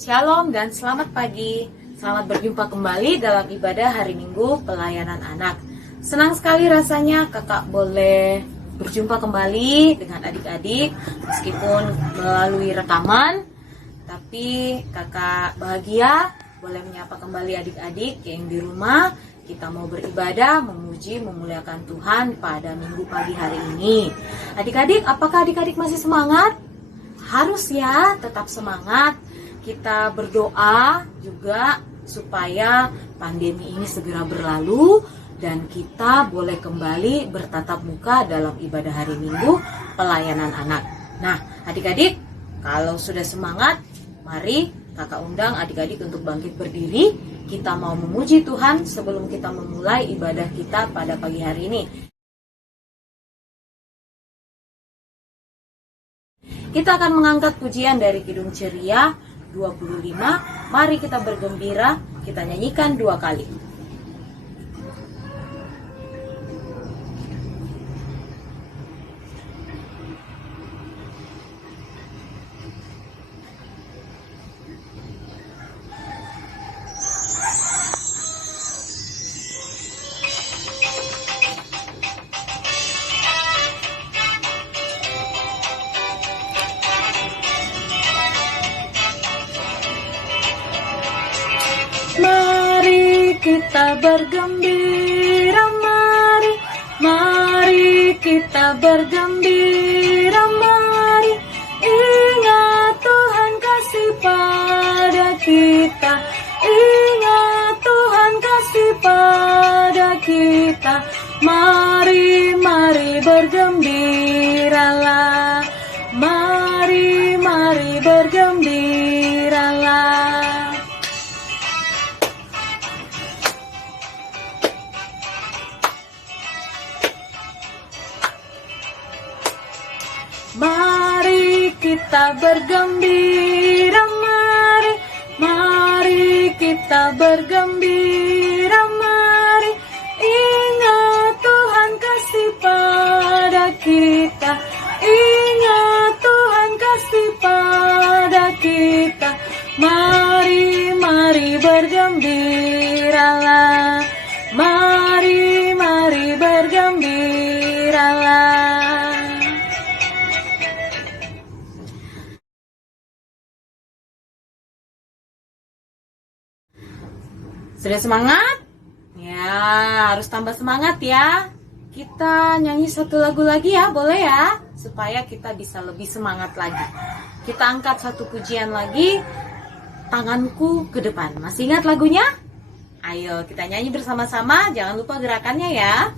Shalom dan selamat pagi. Selamat berjumpa kembali dalam ibadah hari Minggu pelayanan anak. Senang sekali rasanya kakak boleh berjumpa kembali dengan adik-adik meskipun melalui rekaman. Tapi kakak bahagia boleh menyapa kembali adik-adik yang di rumah. Kita mau beribadah, memuji, memuliakan Tuhan pada Minggu pagi hari ini. Adik-adik, apakah adik-adik masih semangat? Harus ya, tetap semangat. Kita berdoa juga supaya pandemi ini segera berlalu dan kita boleh kembali bertatap muka dalam ibadah hari Minggu pelayanan anak. Nah, adik-adik, kalau sudah semangat, mari kakak undang adik-adik untuk bangkit berdiri. Kita mau memuji Tuhan sebelum kita memulai ibadah kita pada pagi hari ini. Kita akan mengangkat pujian dari Kidung Ceria 25. Mari kita bergembira, kita nyanyikan 2 kali. Kita bergembira, mari kita bergembira, mari ingat Tuhan kasih pada kita, ingat Tuhan kasih pada kita, mari bergembiralah, mari bergembiralah. Mari kita bergembira, mari kita bergembira, mari ingat Tuhan kasih pada kita, ingat Tuhan kasih pada kita, mari bergembiralah, mari bergembiralah. Sudah semangat? Ya, harus tambah semangat ya. Kita nyanyi satu lagu lagi ya, boleh ya? Supaya kita bisa lebih semangat lagi. Kita angkat satu pujian lagi, Tanganku ke Depan. Masih ingat lagunya? Ayo kita nyanyi bersama-sama, jangan lupa gerakannya ya.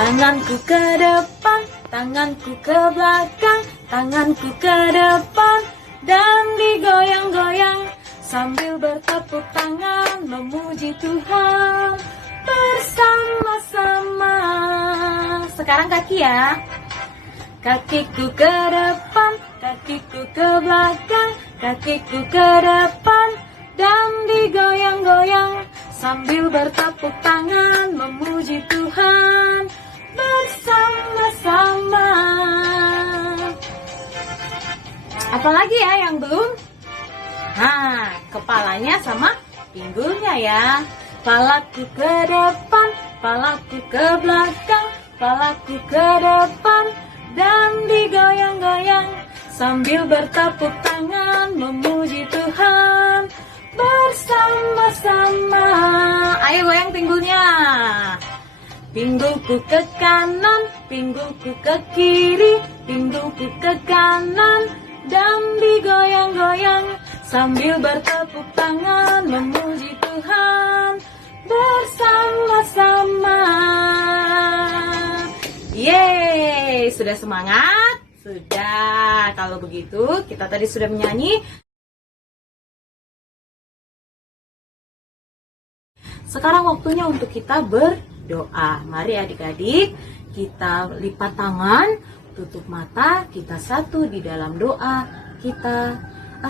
Tanganku ke depan, tanganku ke belakang, tanganku ke depan dan digoyang-goyang sambil bertepuk tangan memuji Tuhan bersama-sama. Sekarang kaki ya. Kakiku ke depan, kakiku ke belakang, kakiku ke depan dan digoyang-goyang sambil bertepuk tangan memuji Tuhan bersama-sama. Apalagi ya yang belum? Nah, kepalanya sama pinggulnya ya. Palaku ke depan, palaku ke belakang, palaku ke depan dan digoyang-goyang sambil bertepuk tangan memuji Tuhan bersama-sama. Ayo goyang pinggulnya. Pinggulku ke kanan, pinggulku ke kiri, pinggulku ke kanan dan digoyang-goyang sambil bertepuk tangan memuji Tuhan bersama-sama. Yeay, sudah semangat? Sudah. Kalau begitu, kita tadi sudah menyanyi. Sekarang waktunya untuk kita berdoa. Mari adik-adik, kita lipat tangan, tutup mata, kita satu di dalam doa kita.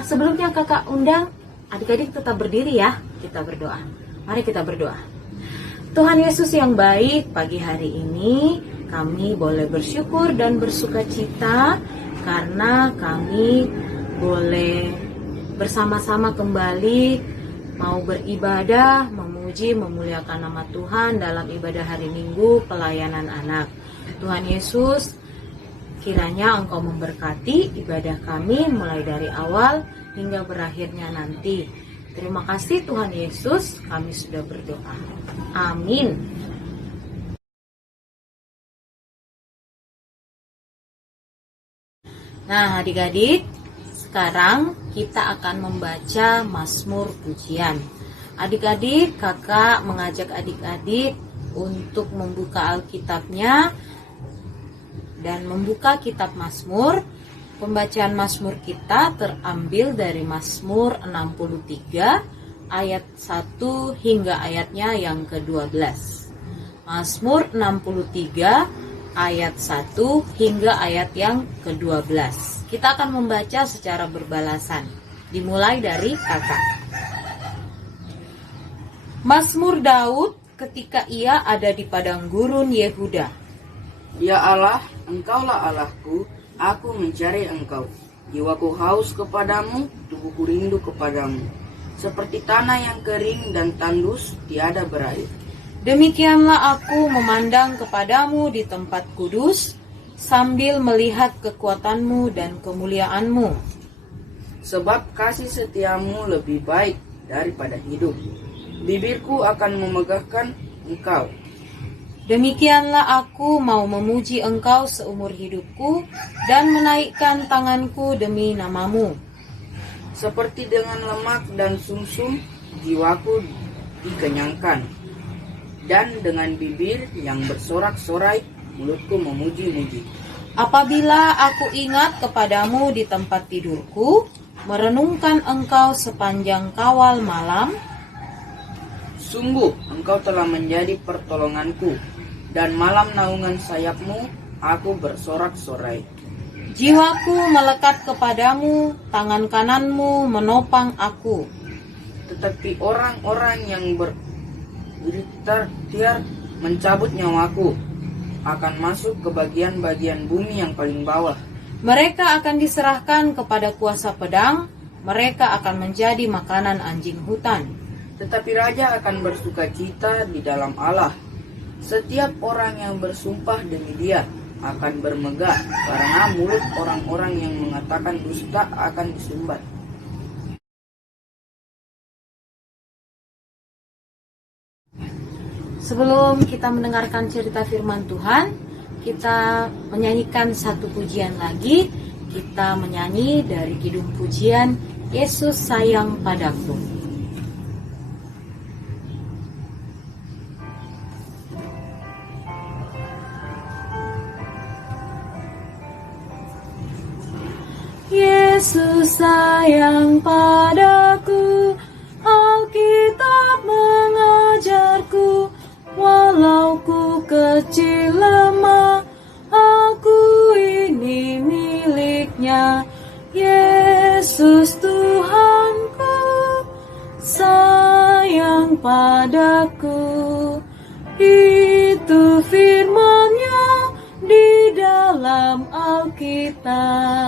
Sebelumnya kakak undang adik-adik tetap berdiri ya, kita berdoa. Mari kita berdoa. Tuhan Yesus yang baik, pagi hari ini kami boleh bersyukur dan bersuka cita karena kami boleh bersama-sama kembali mau beribadah, memuji, memuliakan nama Tuhan dalam ibadah hari Minggu pelayanan anak. Tuhan Yesus, kiranya Engkau memberkati ibadah kami mulai dari awal hingga berakhirnya nanti. Terima kasih Tuhan Yesus, kami sudah berdoa. Amin. Nah, adik-adik, sekarang kita akan membaca Mazmur Pujian. Adik-adik, kakak mengajak adik-adik untuk membuka Alkitabnya dan membuka kitab Mazmur. Pembacaan Mazmur kita terambil dari Mazmur 63 ayat 1 hingga ayatnya yang ke-12. Mazmur 63 ayat 1 hingga ayat yang ke-12. Kita akan membaca secara berbalasan. Dimulai dari kakak. Mazmur Daud ketika ia ada di padang gurun Yehuda. Ya Allah, Engkaulah Allahku, aku mencari Engkau. Jiwaku haus kepadamu, tubuhku rindu kepadamu. Seperti tanah yang kering dan tandus, tiada berair. Demikianlah aku memandang kepadamu di tempat kudus, sambil melihat kekuatanmu dan kemuliaanmu. Sebab kasih setiamu lebih baik daripada hidup. Bibirku akan memegahkan Engkau. Demikianlah aku mau memuji Engkau seumur hidupku dan menaikkan tanganku demi namamu. Seperti dengan lemak dan sumsum, jiwaku dikenyangkan. Dan dengan bibir yang bersorak-sorai, mulutku memuji-muji. Apabila aku ingat kepadamu di tempat tidurku, merenungkan Engkau sepanjang kawal malam, sungguh Engkau telah menjadi pertolonganku, dan malam naungan sayapmu aku bersorak-sorai. Jiwaku melekat kepadamu, tangan kananmu menopang aku. Tetapi orang-orang yang berikhtiar mencabut nyawaku akan masuk ke bagian-bagian bumi yang paling bawah. Mereka akan diserahkan kepada kuasa pedang, mereka akan menjadi makanan anjing hutan. Tetapi raja akan bersuka cita di dalam Allah. Setiap orang yang bersumpah demi Dia akan bermegah, karena mulut orang-orang yang mengatakan dusta akan disumbat. Sebelum kita mendengarkan cerita firman Tuhan, kita menyanyikan satu pujian lagi. Kita menyanyi dari kidung pujian Yesus Sayang Padaku. Yesus sayang padaku, Alkitab mengajarku, walau ku kecil lemah, aku ini miliknya. Yesus Tuhanku, sayang padaku. Itu firman-Nya di dalam Alkitab.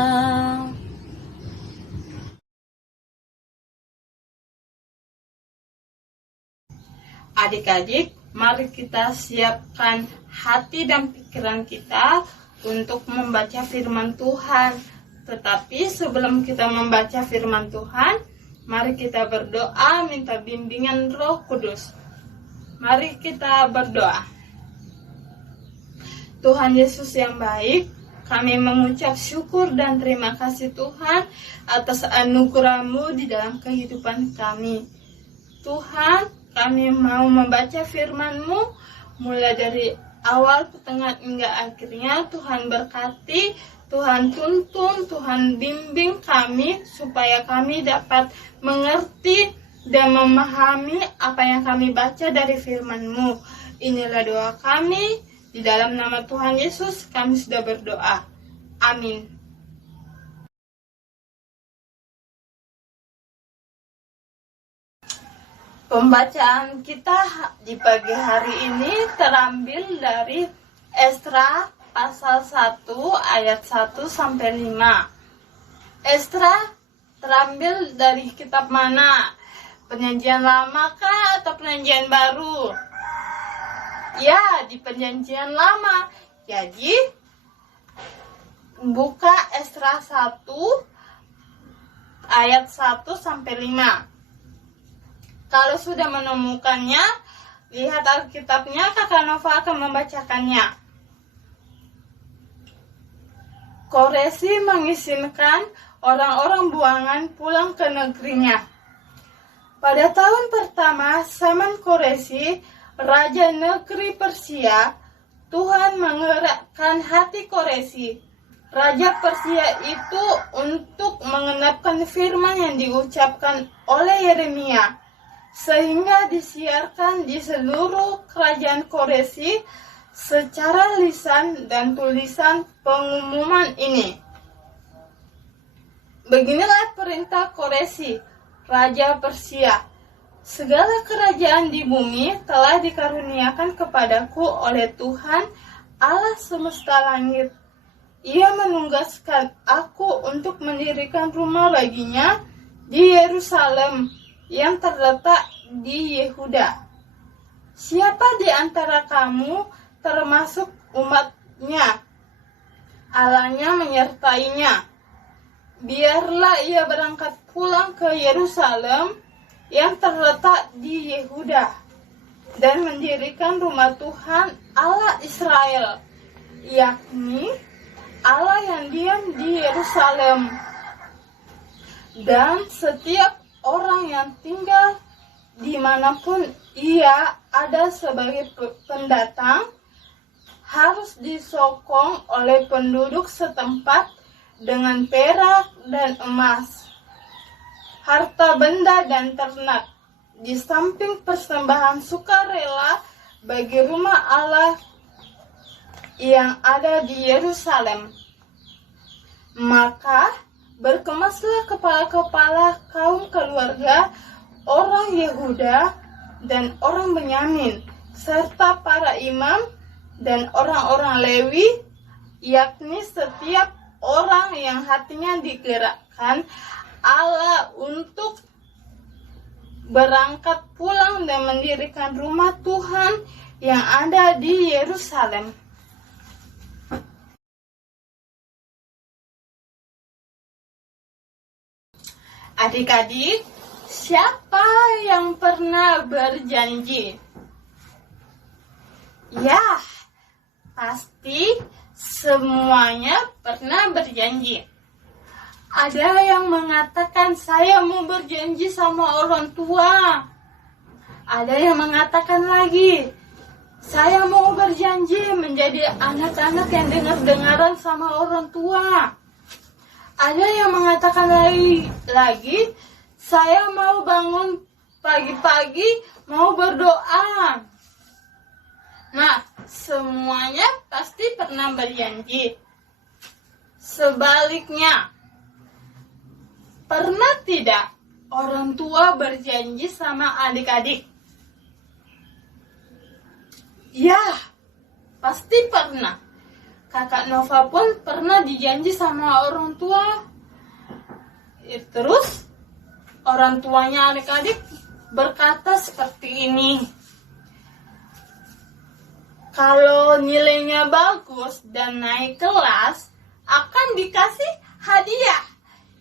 Adik-adik, mari kita siapkan hati dan pikiran kita untuk membaca firman Tuhan. Tetapi sebelum kita membaca firman Tuhan, mari kita berdoa minta bimbingan Roh Kudus. Mari kita berdoa. Tuhan Yesus yang baik, kami mengucap syukur dan terima kasih Tuhan atas anugerah-Mu di dalam kehidupan kami. Tuhan, kami mau membaca firman-Mu mulai dari awal, pertengahan, hingga akhirnya. Tuhan berkati, Tuhan tuntun, Tuhan bimbing kami supaya kami dapat mengerti dan memahami apa yang kami baca dari firman-Mu. Inilah doa kami, di dalam nama Tuhan Yesus kami sudah berdoa. Amin. Pembacaan kita di pagi hari ini terambil dari Esra pasal 1 ayat 1 sampai 5. Esra terambil dari kitab mana? Perjanjian lama kah atau perjanjian baru? Ya, di perjanjian lama. Jadi, buka Esra 1 ayat 1 sampai 5. Kalau sudah menemukannya, lihat Alkitabnya, Kakak Nova akan membacakannya. Koresi mengizinkan orang-orang buangan pulang ke negerinya. Pada tahun pertama zaman Koresi, Raja negeri Persia, Tuhan menggerakkan hati Koresi, Raja Persia itu untuk mengenapkan firman yang diucapkan oleh Yeremia, sehingga disiarkan di seluruh kerajaan Koresi secara lisan dan tulisan pengumuman ini. Beginilah perintah Koresi, Raja Persia. Segala kerajaan di bumi telah dikaruniakan kepadaku oleh Tuhan Allah semesta langit. Ia menugaskan aku untuk mendirikan rumah baginya di Yerusalem yang terletak di Yehuda. Siapa di antara kamu termasuk umatnya? Allahnya menyertainya. Biarlah ia berangkat pulang ke Yerusalem yang terletak di Yehuda dan mendirikan rumah Tuhan Allah Israel, yakni Allah yang diam di Yerusalem. Dan setiap orang yang tinggal dimanapun ia ada sebagai pendatang harus disokong oleh penduduk setempat dengan perak dan emas, harta benda dan ternak, di samping persembahan sukarela bagi rumah Allah yang ada di Yerusalem. Maka berkemaslah kepala-kepala kaum keluarga orang Yehuda dan orang Benyamin, serta para imam dan orang-orang Lewi, yakni setiap orang yang hatinya digerakkan Allah untuk berangkat pulang dan mendirikan rumah Tuhan yang ada di Yerusalem. Adik-adik, siapa yang pernah berjanji? Ya, pasti semuanya pernah berjanji. Ada yang mengatakan saya mau berjanji sama orang tua. Ada yang mengatakan lagi, saya mau berjanji menjadi anak-anak yang dengar-dengaran sama orang tua. Ada yang mengatakan lagi, saya mau bangun pagi-pagi, mau berdoa. Nah, semuanya pasti pernah berjanji. Sebaliknya, pernah tidak orang tua berjanji sama adik-adik? Ya, pasti pernah. Kakak Nova pun pernah dijanji sama orang tua. Terus orang tuanya adik-adik berkata seperti ini, kalau nilainya bagus dan naik kelas akan dikasih hadiah.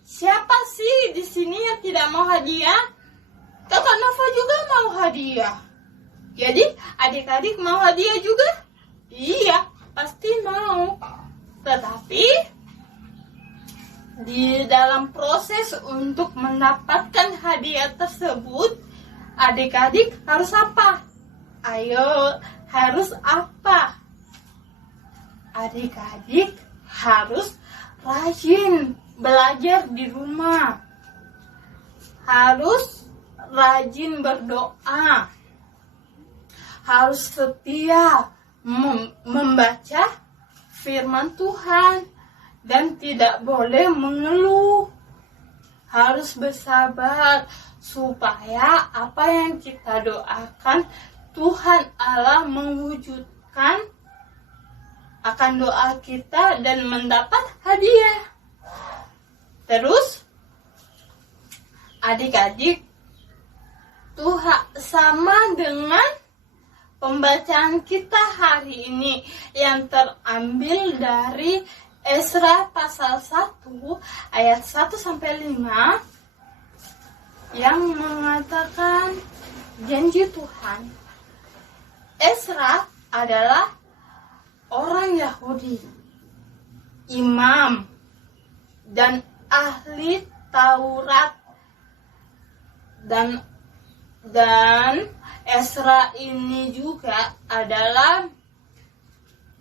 Siapa sih di sini yang tidak mau hadiah? Kakak Nova juga mau hadiah. Jadi adik-adik mau hadiah juga? Iya, pasti mau. Tetapi di dalam proses untuk mendapatkan hadiah tersebut, adik-adik harus apa? Ayo, harus apa? Adik-adik harus rajin belajar di rumah. Harus rajin berdoa. Harus setia membaca firman Tuhan dan tidak boleh mengeluh. harus bersabar supaya apa yang kita doakan Tuhan Allah mewujudkan akan doa kita dan mendapat hadiah. Terus adik-adik, Tuhan sama dengan pembacaan kita hari ini yang terambil dari Esra pasal 1 ayat 1-5 yang mengatakan janji Tuhan. Esra adalah orang Yahudi, imam dan ahli Taurat, dan Esra ini juga adalah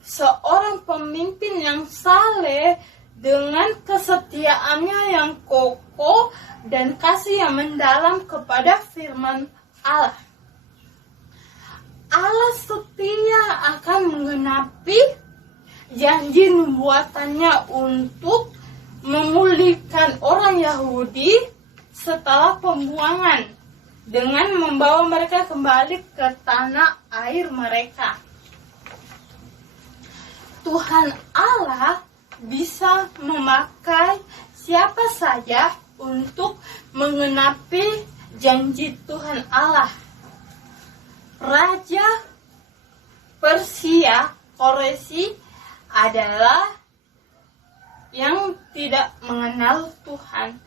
seorang pemimpin yang saleh dengan kesetiaannya yang kokoh dan kasih yang mendalam kepada firman Allah. Allah setia akan menggenapi janji nubuatannya untuk memulihkan orang Yahudi setelah pembuangan dengan membawa mereka kembali ke tanah air mereka. Tuhan Allah bisa memakai siapa saja untuk menggenapi janji Tuhan Allah. Raja Persia Koresi adalah yang tidak mengenal Tuhan,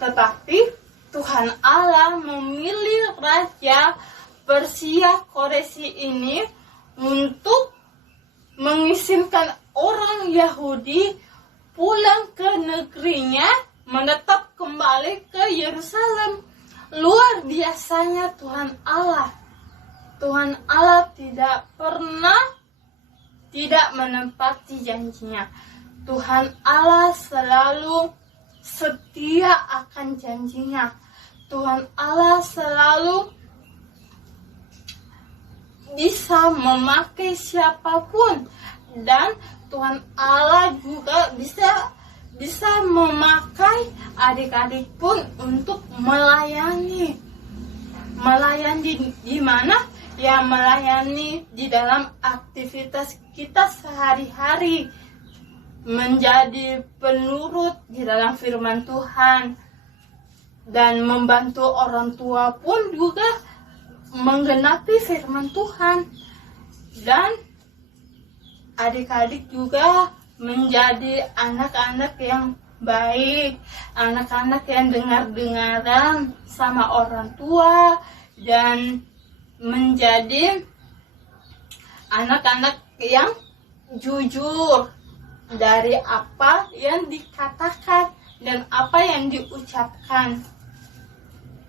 tetapi Tuhan Allah memilih Raja Persia Koresi ini untuk mengizinkan orang Yahudi pulang ke negerinya, menetap kembali ke Yerusalem. Luar biasanya Tuhan Allah. Tuhan Allah tidak pernah tidak menepati janjinya. Tuhan Allah selalu setia akan janjinya. Tuhan Allah selalu bisa memakai siapapun, dan Tuhan Allah juga bisa memakai adik-adik pun untuk melayani di mana? Ya, melayani di dalam aktivitas kita sehari-hari, menjadi penurut di dalam firman Tuhan, dan membantu orang tua pun juga menggenapi firman Tuhan, dan adik-adik juga menjadi anak-anak yang baik, anak-anak yang dengar-dengaran sama orang tua, dan menjadi anak-anak yang jujur dari apa yang dikatakan dan apa yang diucapkan.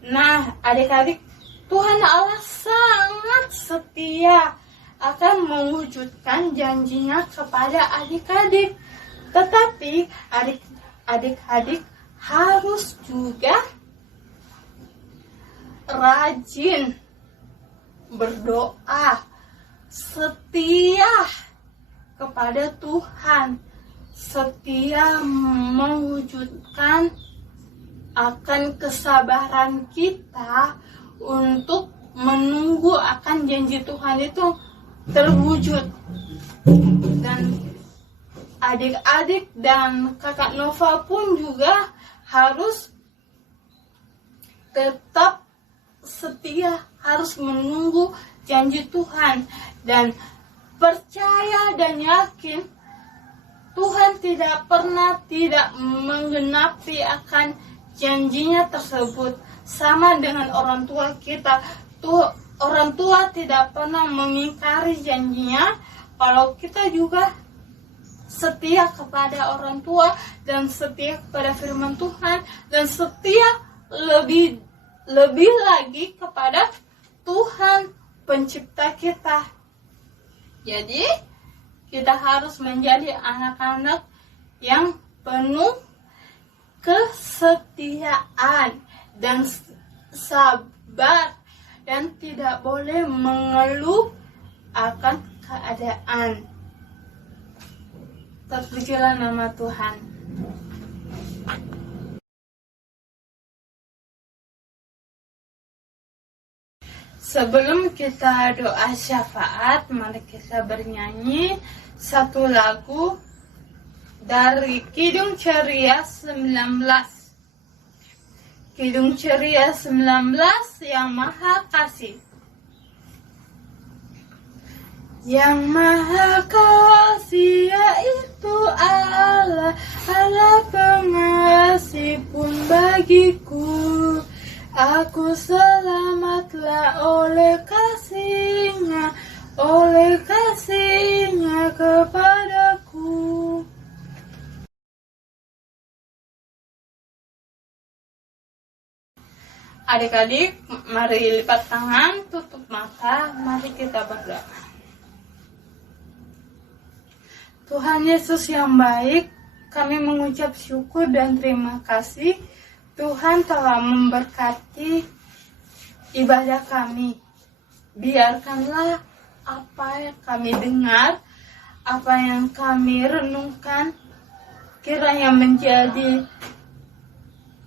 Nah, adik-adik, Tuhan Allah sangat setia akan mewujudkan janjinya kepada adik-adik. Tetapi adik-adik harus juga rajin berdoa, setia kepada Tuhan, setia mewujudkan akan kesabaran kita untuk menunggu akan janji Tuhan itu terwujud. Dan adik-adik dan kakak Nova pun juga harus tetap setia, harus menunggu janji Tuhan dan percaya dan yakin Tuhan tidak pernah tidak menggenapi akan janjinya tersebut. Sama dengan orang tua kita, orang tua tidak pernah mengingkari janjinya. Kalau kita juga setia kepada orang tua dan setia kepada firman Tuhan dan setia lebih lagi kepada Tuhan pencipta kita. Jadi kita harus menjadi anak-anak yang penuh kesetiaan dan sabar, dan tidak boleh mengeluh akan keadaan. Terpujilah nama Tuhan. Sebelum kita doa syafaat, mari kita bernyanyi satu lagu dari Kidung Ceria 19. Kidung Ceria 19 yang Maha Kasih. Yang Maha Kasih yaitu Allah, Allah pengasih pun bagiku. Aku selamatlah oleh kasihnya kepadaku. Adik-adik, mari lipat tangan, tutup mata, mari kita berdoa. Tuhan Yesus yang baik, kami mengucap syukur dan terima kasih Tuhan telah memberkati ibadah kami. Biarkanlah apa yang kami dengar, apa yang kami renungkan, kiranya menjadi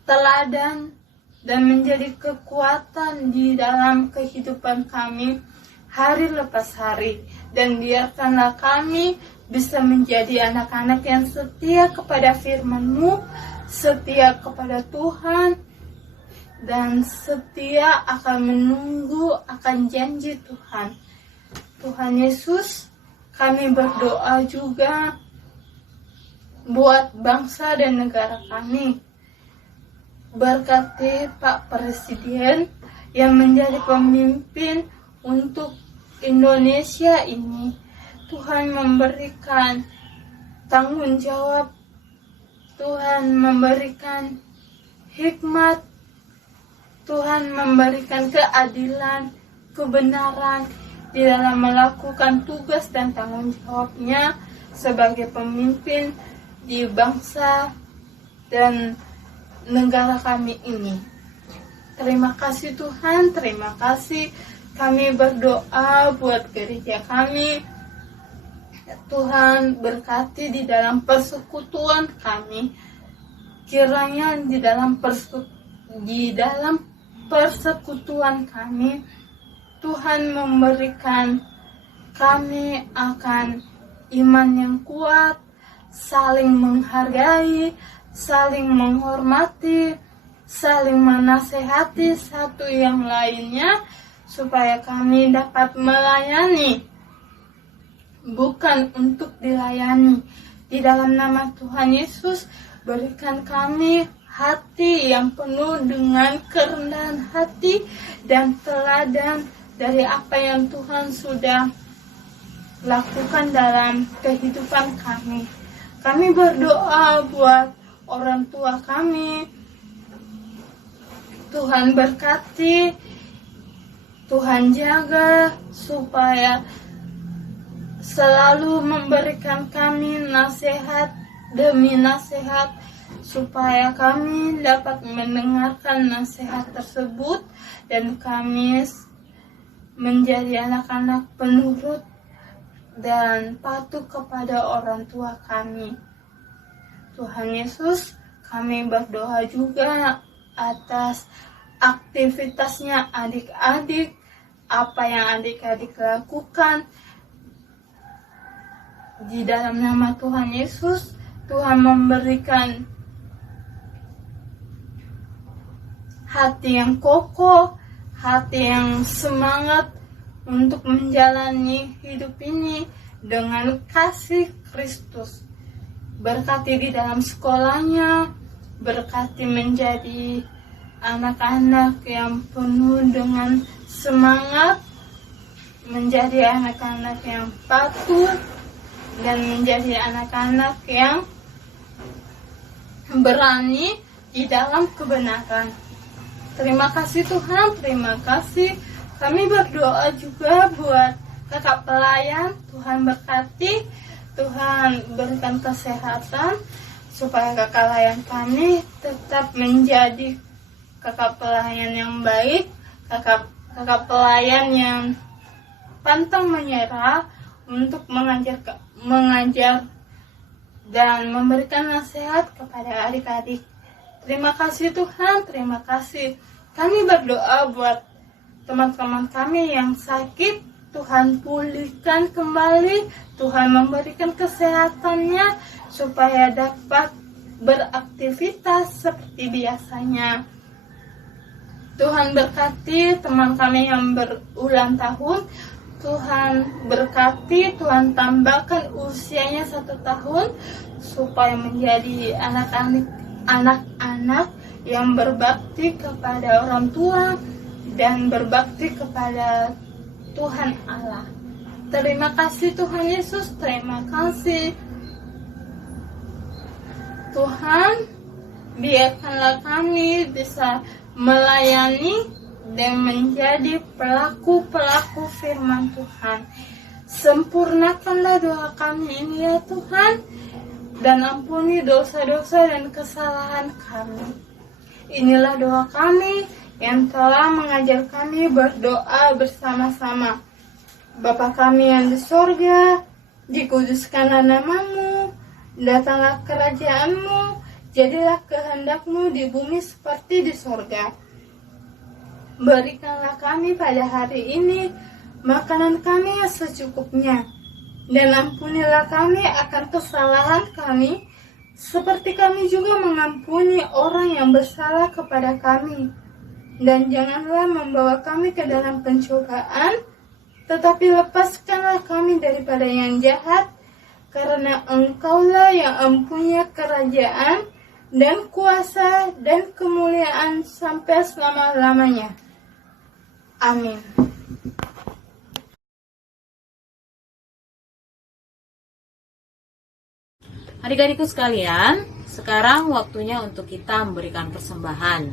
teladan dan menjadi kekuatan di dalam kehidupan kami hari lepas hari. Dan biarkanlah kami bisa menjadi anak-anak yang setia kepada firman-Mu, setia kepada Tuhan, dan setia akan menunggu akan janji Tuhan. Tuhan Yesus, kami berdoa juga buat bangsa dan negara kami. Berkati Pak Presiden yang menjadi pemimpin untuk Indonesia ini. Tuhan memberikan tanggung jawab, Tuhan memberikan hikmat, Tuhan memberikan keadilan, kebenaran di dalam melakukan tugas dan tanggung jawabnya sebagai pemimpin di bangsa dan negara kami ini. Terima kasih Tuhan, terima kasih. Kami berdoa buat gereja kami. Tuhan berkati di dalam persekutuan kami. Kiranya di dalam persekutuan kami, Tuhan memberikan kami akan iman yang kuat, saling menghargai, saling menghormati, saling menasehati satu yang lainnya, supaya kami dapat melayani, bukan untuk dilayani. Di dalam nama Tuhan Yesus, berikan kami hati yang penuh dengan kerendahan hati dan teladan dari apa yang Tuhan sudah lakukan dalam kehidupan kami. Kami berdoa buat orang tua kami. Tuhan berkati, Tuhan jaga supaya selalu memberikan kami nasihat demi nasihat, supaya kami dapat mendengarkan nasihat tersebut dan kami menjadi anak-anak penurut dan patuh kepada orang tua kami. Tuhan Yesus, kami berdoa juga atas aktivitasnya adik-adik, apa yang adik-adik lakukan. Di dalam nama Tuhan Yesus, Tuhan memberikan hati yang kokoh, hati yang semangat untuk menjalani hidup ini dengan kasih Kristus. Berkati di dalam sekolahnya, berkati menjadi anak-anak yang penuh dengan semangat, menjadi anak-anak yang patuh, dan menjadi anak-anak yang berani di dalam kebenaran. Terima kasih Tuhan, terima kasih. Kami berdoa juga buat kakak pelayan. Tuhan berkati, Tuhan berikan kesehatan, supaya kakak pelayan kami tetap menjadi kakak pelayan yang baik, kakak pelayan yang pantang menyerah untuk mengajar dan memberikan nasihat kepada adik-adik. Terima kasih Tuhan, terima kasih. Kami berdoa buat teman-teman kami yang sakit, Tuhan pulihkan kembali, Tuhan memberikan kesehatannya supaya dapat beraktivitas seperti biasanya. Tuhan berkati teman kami yang berulang tahun, Tuhan berkati, Tuhan tambahkan usianya 1 tahun supaya menjadi anak-anak yang berbakti kepada orang tua dan berbakti kepada Tuhan Allah. Terima kasih Tuhan Yesus, terima kasih Tuhan, biarkanlah kami bisa melayani dan menjadi pelaku-pelaku firman Tuhan. Sempurnakanlah doa kami ini ya Tuhan, dan ampuni dosa-dosa dan kesalahan kami. Inilah doa kami yang telah mengajar kami berdoa bersama-sama. Bapa kami yang di sorga, dikuduskanlah namamu, datanglah kerajaanmu, jadilah kehendakmu di bumi seperti di sorga. Berikanlah kami pada hari ini makanan kami yang secukupnya, dan ampunilah kami akan kesalahan kami, seperti kami juga mengampuni orang yang bersalah kepada kami. Dan janganlah membawa kami ke dalam pencobaan, tetapi lepaskanlah kami daripada yang jahat, karena Engkaulah yang mempunyai kerajaan dan kuasa dan kemuliaan sampai selama-lamanya. Amin. Adik-adikku sekalian, sekarang waktunya untuk kita memberikan persembahan.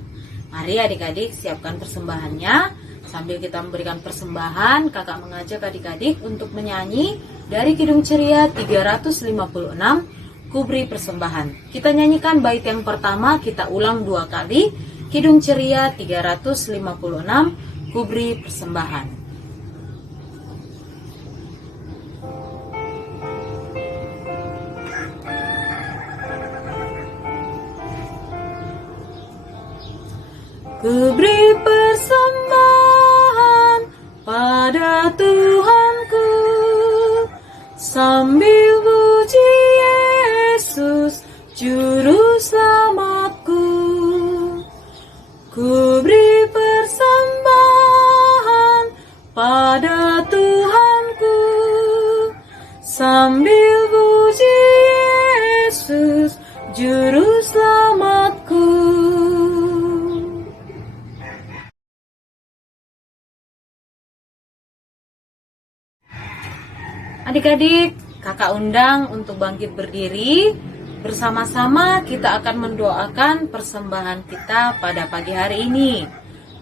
Mari adik-adik siapkan persembahannya. Sambil kita memberikan persembahan, kakak mengajak adik-adik untuk menyanyi dari Kidung Ceria 356, Kuberi Persembahan. Kita nyanyikan bait yang pertama, kita ulang 2 kali. Kidung Ceria 356, Kuberi Persembahan. Kuberi persembahan pada Tuhanku, sambil puji Yesus Juru Selamatku. Kuberi persembahan pada Tuhanku, sambil puji Yesus Juru Selamatku. Adik-adik, kakak undang untuk bangkit berdiri. Bersama-sama kita akan mendoakan persembahan kita pada pagi hari ini.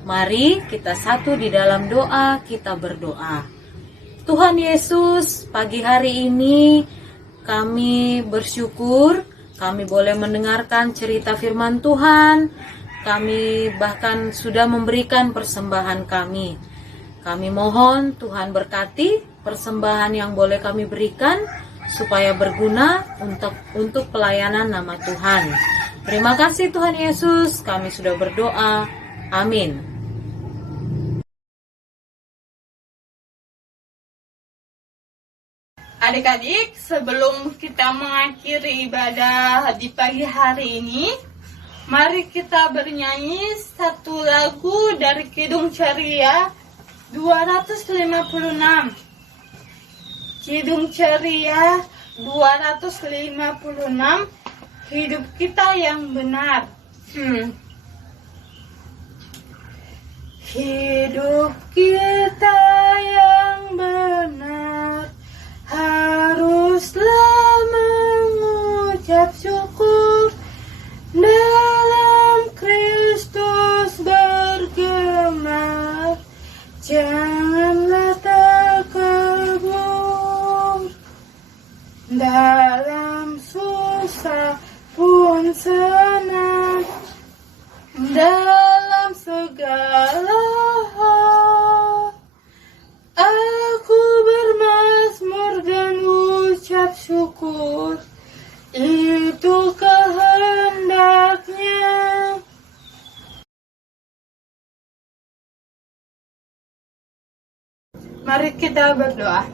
Mari kita satu di dalam doa, kita berdoa. Tuhan Yesus, pagi hari ini kami bersyukur, kami boleh mendengarkan cerita firman Tuhan. Kami bahkan sudah memberikan persembahan kami. Kami mohon Tuhan berkati persembahan yang boleh kami berikan supaya berguna untuk pelayanan nama Tuhan. Terima kasih Tuhan Yesus, kami sudah berdoa. Amin. Adik-adik, sebelum kita mengakhiri ibadah di pagi hari ini, mari kita bernyanyi satu lagu dari Kidung Ceria 256. Kidung Ceria 256, hidup kita yang benar. Hidup kita yang benar haruslah mengucap syukur, dalam Kristus bergema, janganlah terkebur. Dalam susah pun senang, dalam segala hal aku Mari kita berdoa.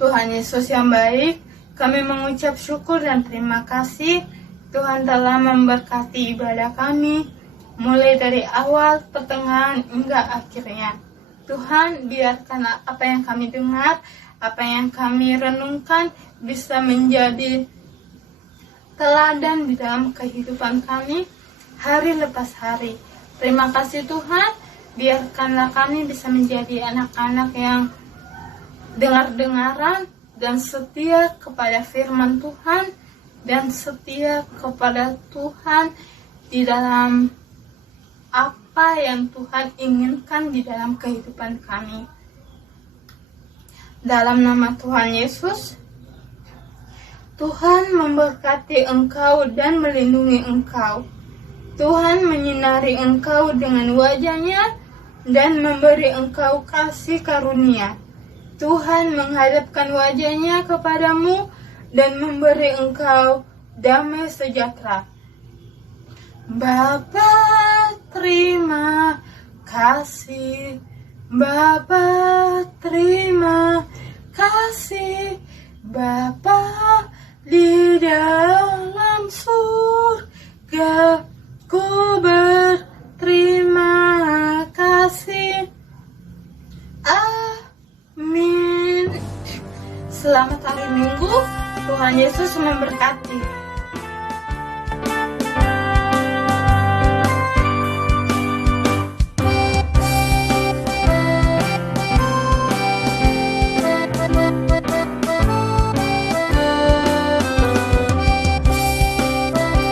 Tuhan Yesus yang baik, kami mengucap syukur dan terima kasih Tuhan telah memberkati ibadah kami, mulai dari awal, pertengahan, hingga akhirnya. Tuhan, biarkan apa yang kami dengar, apa yang kami renungkan bisa menjadi teladan di dalam kehidupan kami hari lepas hari. Terima kasih Tuhan, biarkanlah kami bisa menjadi anak-anak yang dengar-dengaran dan setia kepada firman Tuhan dan setia kepada Tuhan di dalam apa yang Tuhan inginkan di dalam kehidupan kami. Dalam nama Tuhan Yesus, Tuhan memberkati engkau dan melindungi engkau. Tuhan menyinari engkau dengan wajah-Nya dan memberi engkau kasih karunia. Tuhan menghadapkan wajah-Nya kepadamu dan memberi engkau damai sejahtera. Bapa, terima kasih. Bapa, terima kasih. Bapa di dalam surga,